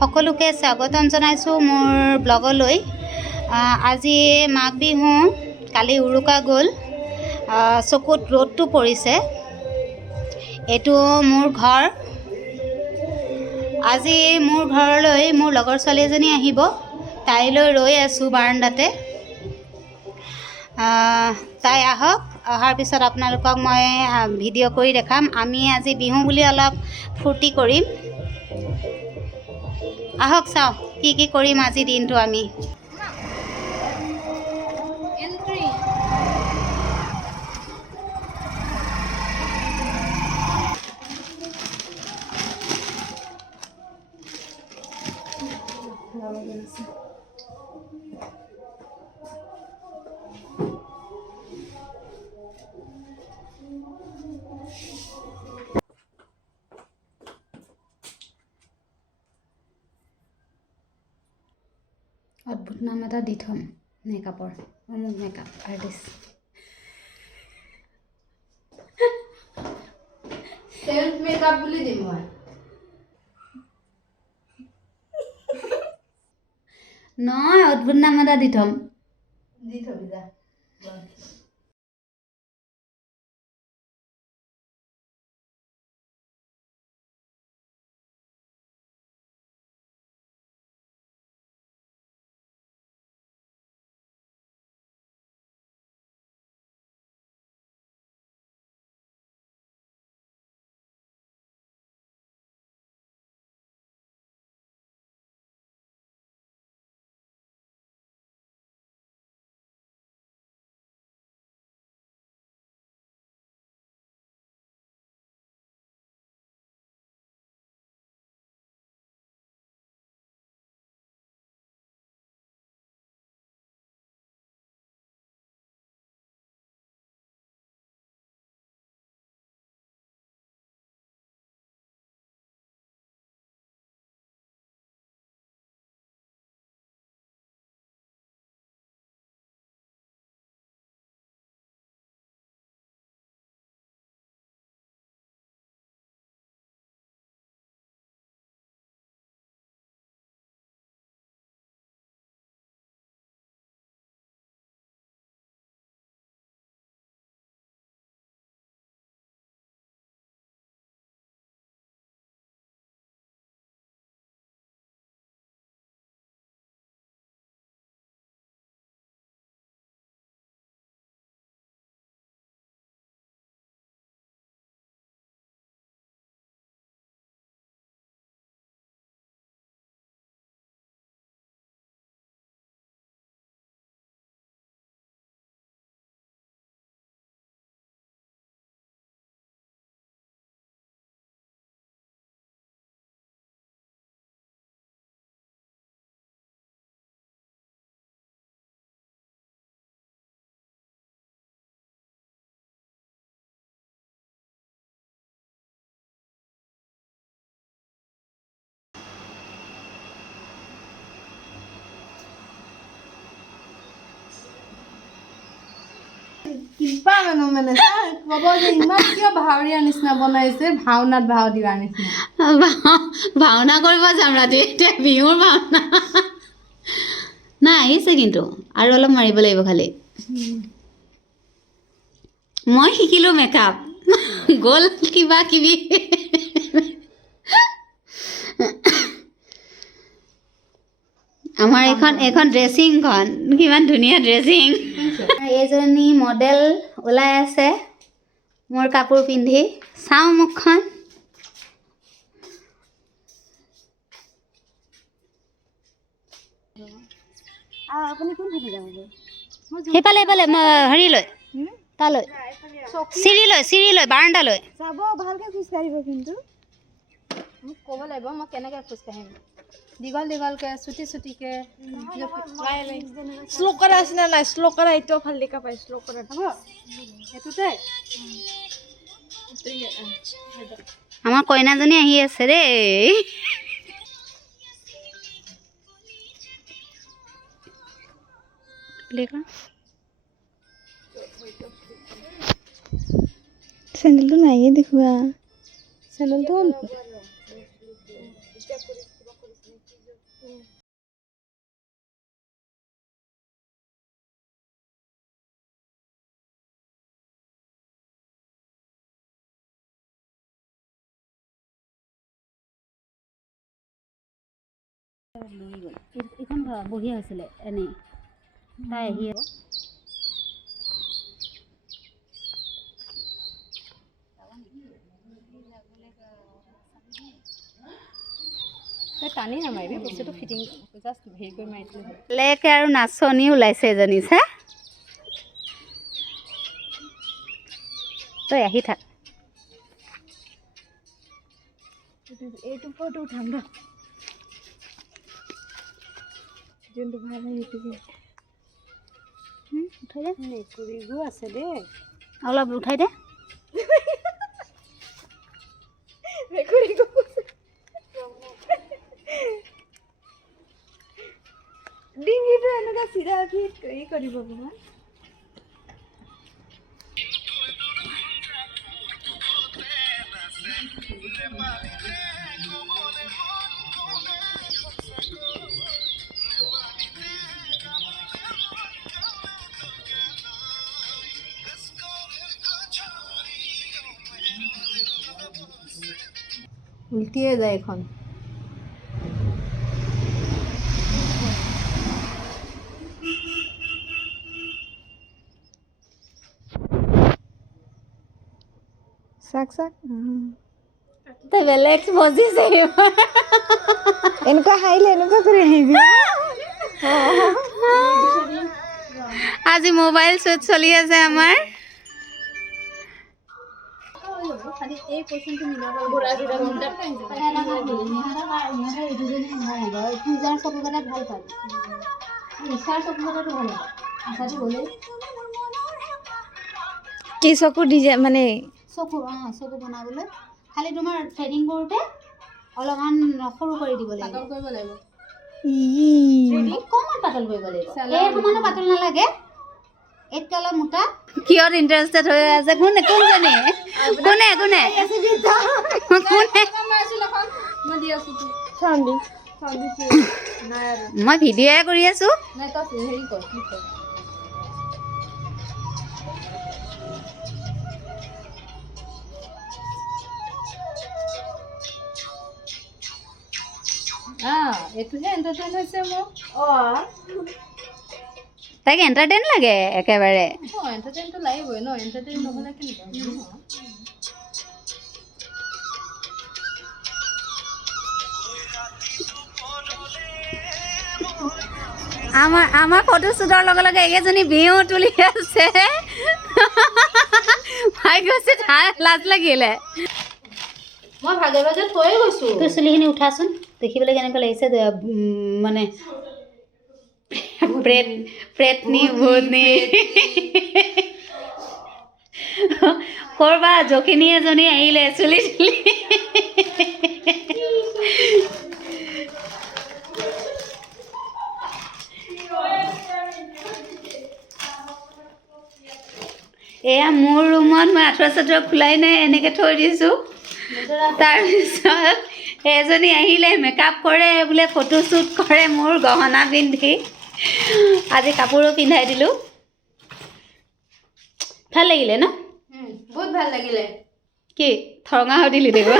সকলোকে স্বাগতম জনাইছোঁ মোৰ ব্লগলৈ। আজি মাঘ বিহু, কালি উৰুকা গ'ল, চকুত ৰ'দটো পৰিছে। এইটো মোৰ ঘৰ। আজি মোৰ ঘৰলৈ মোৰ লগৰ ছোৱালী এজনী আহিব, তাইলৈ ৰৈ আছোঁ বাৰাণ্ডাতে। তাই আহক, অহাৰ পিছত আপোনালোকক মই ভিডিঅ' কৰি দেখাম। আমি আজি বিহু বুলি অলপ ফূৰ্তি কৰিম। আহক চাওঁ কি কৰিম আজি দিনটো আমি। অদ্ভুত নাম এটা দি থ'ম মেকআপৰ, মোক মেকআপ আৰ্টিষ্ট। সেল্ফ মেকআপ বুলি দিম মই। নহয়, অদ্ভুত নাম এটা দি থ'ম। দি থবি যা। কিবা মানে ক'ব যে ইমান কিয় ভাৱৰীয়া নিচিনা বনাইছে, ভাওনাত ভাও দিয়াৰ নিচিনা। ভাওনা কৰিব যাম ৰাতি, এতিয়া বিহুৰ ভাওনা নাই আহিছে, কিন্তু আৰু অলপ মাৰিব লাগিব খালি। মই শিকিলোঁ মেকআপ, গ'ল কিবা কিবি। আমাৰ এইখন ড্ৰেছিংখন কিমান ধুনীয়া ড্ৰেছিং। এইজনী মডেল ওলাই আছে মোৰ কাপোৰ পিন্ধি, চাওঁ মুখখন। সেইফালে হেৰিলৈ, তালৈ চিৰিলৈ বাৰাণ্ডালৈ যাব। ভালকে খোজকাঢ়িব, কিন্তু মোক ক'ব লাগিব মই কেনেকৈ খোজকাঢ়িম। দীঘলকৈ চুটিকে শ্ল' কৰা আছে নে নাই? শ্ল' কৰা এতিয়াও ভাল দেখা পাই। শ্ল' কৰা হ'ব সেইটোতে। আমাৰ কইনাজনী আহি আছে দেই। চেণ্ডেলটো নাইয়ে দেখুৱা। চেণ্ডেলটো লৈ গ'ল এইখন বহি আছিলে এনেই তাই আহি টানি নামাৰিবি বস্তুটো ফিটিং জাষ্ট হেৰি কৰি মাৰিছিলে লেকে আৰু নাচনি ওলাইছে এজনী চা তই আহি থাক এইটো ফটো উঠাম ৰ যোনটো ভাল হয় সেইটোকে উঠাই দে মেকুৰীবোৰ আছে দেই অলপ উঠাই দে ডিঙিটো এনেকুৱা চিধা ফিট কৰি কৰিব তোমাৰ উল্টিয়ে যায় এখন চাক চাক তই বেলেগ বজিছে এনেকুৱা হাৰিলে এনেকুৱা কৰি আহিবি আজি মোবাইল শ্বুট চলি আছে আমাৰ এই কোৱেশ্যনটো মিলাব পূজাৰ চকুকেইটা ভাল পায় ঈশাৰ চকুকেইটাটো ভাল পায় আশাটো গ'লেই কি চকু ডিজাইন মানে চকু চকু বনাবলৈ খালি তোমাৰ থ্ৰেডিং কৰোঁতে অলপমান সৰু কৰি দিব লাগিব পাতল কৰিব লাগিব অকণমান পাতল কৰিব লাগিব এই সমানো পাতল নালাগে এইটো অলপ মোটা কিয়ত ইণ্টাৰেষ্টেড হৈ আছে কোনে কোনজনী কোনে কোনে মই ভিডিঅ'য়ে কৰি আছো এইটোহে এণ্টাৰটেইন হৈছে মোক তাইক এণ্টাৰটেইন লাগে একেবাৰে এণ্টাৰটেইনটো লাগিবই ন এণ্টাৰটেইন নহ'লে কেনেকুৱা আমাৰ ফটো শ্বুটৰ লগে লগে এইকেইজনী বিহু তুলি আছে ভাই গৈছে লাজ লাগিলে মই ভাগে ভাগে থৈ গৈছোঁ তোৰ চুলিখিনি উঠাচোন দেখিবলৈ কেনেকুৱা লাগিছে মানে প্ৰেতনি ভূতনি কৰবা জখিনী এজনী আহিলে চুলি চুলি এয়া মোৰ ৰুমত মই আঁঠুৱা চাঠুৱা খোলাই নাই এনেকৈ থৈ দিছোঁ তাৰপিছত এজনী আহিলে মেকআপ কৰে বোলে ফটো শ্বুট কৰে মোৰ গহনা পিন্ধি আজি কাপোৰো পিন্ধাই দিলোঁ ভাল লাগিলে ন বহুত ভাল লাগিলে কি থৰঙা হৈ দিলি দেখো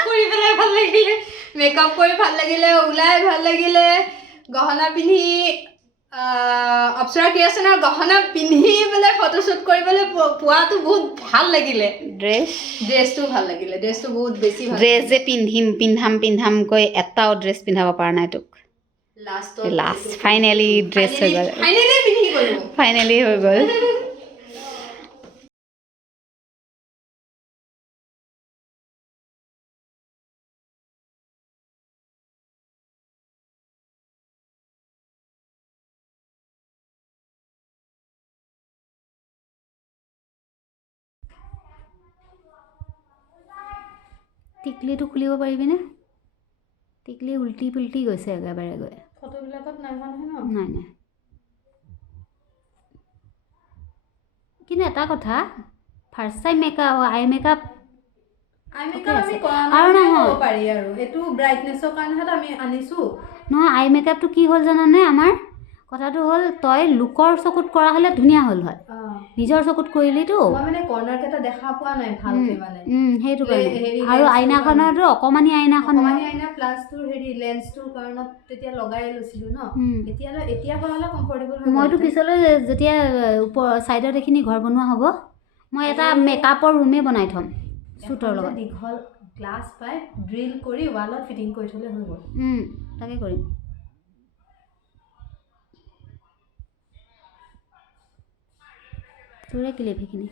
কৰি পেলাই ভাল লাগিলে মেকআপ কৰি ভাল লাগিলে ওলাই ভাল লাগিলে গহনা পিন্ধি অপ্সৰা ক্ৰিয়েশ্যনৰ গহনা পিন্ধি পেলাই ফটোশ্বুট কৰিবলৈ পোৱাটো বহুত ভাল লাগিলে ড্ৰেছটো ভাল লাগিলে ড্ৰেছটো বহুত বেছি ভাল ড্ৰেছ যে পিন্ধামকৈ এটাও ড্ৰেছ পিন্ধাব পৰা নাই তোক লাষ্ট ফাইনেলি ড্ৰেছ হৈ গ'ল ফাইনেলি হৈ গ'ল টিকলিটো খুলিব পাৰিবিনে টিকলি উল্টি পুল্টি গৈছে একেবাৰে গৈ ফটোবিলাকত নাই হোৱা নহয় ন নাই নাই কিন্তু এটা কথা ফাৰ্ষ্ট টাইম আই মেকআপ আমি কৰা হ'ব পাৰি আৰু এইটো ব্ৰাইটনেছৰ কাৰণেহে আমি আনিছোঁ নহয় আই মেকআপটো কি হ'ল জানানে আমাৰ কথাটো হ'ল তই লুকৰ চকুত কৰা হ'লে ধুনীয়া হ'ল হয় নিজৰ চকুত কৰিলিতো মই মানে কৰ্নাৰ কেইটা দেখা পোৱা নাই ভালকে মানে সেইটো কাৰণে আৰু আইনাখনতো অকণমানি আইনাখন অকণমানি আইনা প্লাছ তোৰ হেৰি লেন্সটোৰ কাৰণত তেতিয়া লগাই লৈছিলোঁ ন এতিয়া হ'লে কমফৰ্টেবল হয় মইতো পিছলৈ যেতিয়া ওপৰ ছাইডত এইখিনি ঘৰ বনোৱা হ'ব মই এটা মেকআপৰ ৰুমেই বনাই থ'ম চুটৰ লগত দীঘল গ্লাছ পাই ড্ৰিল কৰি ৱালত ফিটিং কৰি থ'লে হৈ গ'ল তাকে কৰিম তোৰে ক্লিপ সেইখিনি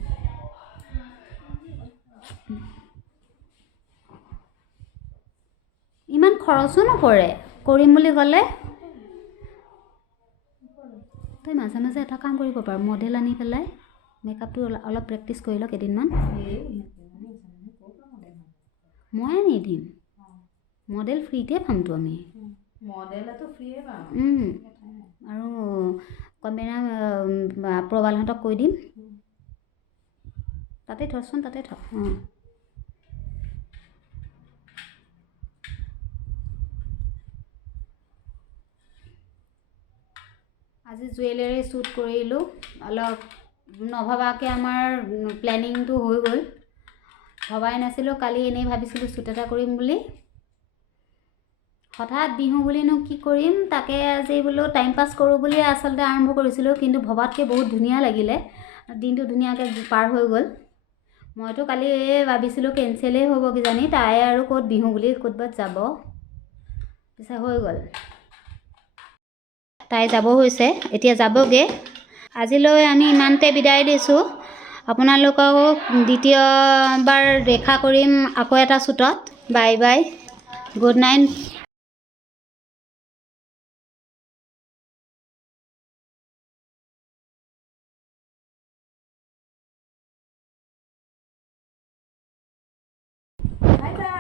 ইমান খৰচো নপৰে কৰিম বুলি ক'লে তই মাজে মাজে এটা কাম কৰিব পাৰ মডেল আনি পেলাই মেকআপটো অলপ প্ৰেক্টিচ কৰি ল কেইদিনমান মই আনি দিম মডেল ফ্ৰীতে পামতো আমি মডেলটো ফ্ৰীয়ে পাম আৰু কেমেৰা প্ৰবালহঁতক কৈ দিম তাতে থচোন তাতে থ আজি জুৱেলাৰী শ্বুট কৰিলোঁ অলপ নভবাকৈ আমাৰ প্লেনিংটো হৈ গ'ল ভবাই নাছিলোঁ কালি এনেই ভাবিছিলোঁ শ্বুট এটা কৰিম বুলি হঠাৎ বিহু বুলিনো কি কৰিম তাকে আজি বোলো টাইম পাছ কৰোঁ বুলি আচলতে আৰম্ভ কৰিছিলোঁ কিন্তু ভবাতকৈ বহুত ধুনীয়া লাগিলে দিনটো ধুনীয়াকৈ পাৰ হৈ গ'ল মইতো কালি ভাবিছিলোঁ কেঞ্চেলেই হ'ব কিজানি তাই আৰু ক'ত বিহু বুলি ক'ৰবাত যাব পিছে হৈ গ'ল তাই যাব হৈছে এতিয়া যাবগৈ আজিলৈ আমি ইমানতে বিদায় দিছোঁ আপোনালোকক দ্বিতীয়বাৰ দেখা কৰিম আকৌ এটা শ্বুটত bye bye good night bye bye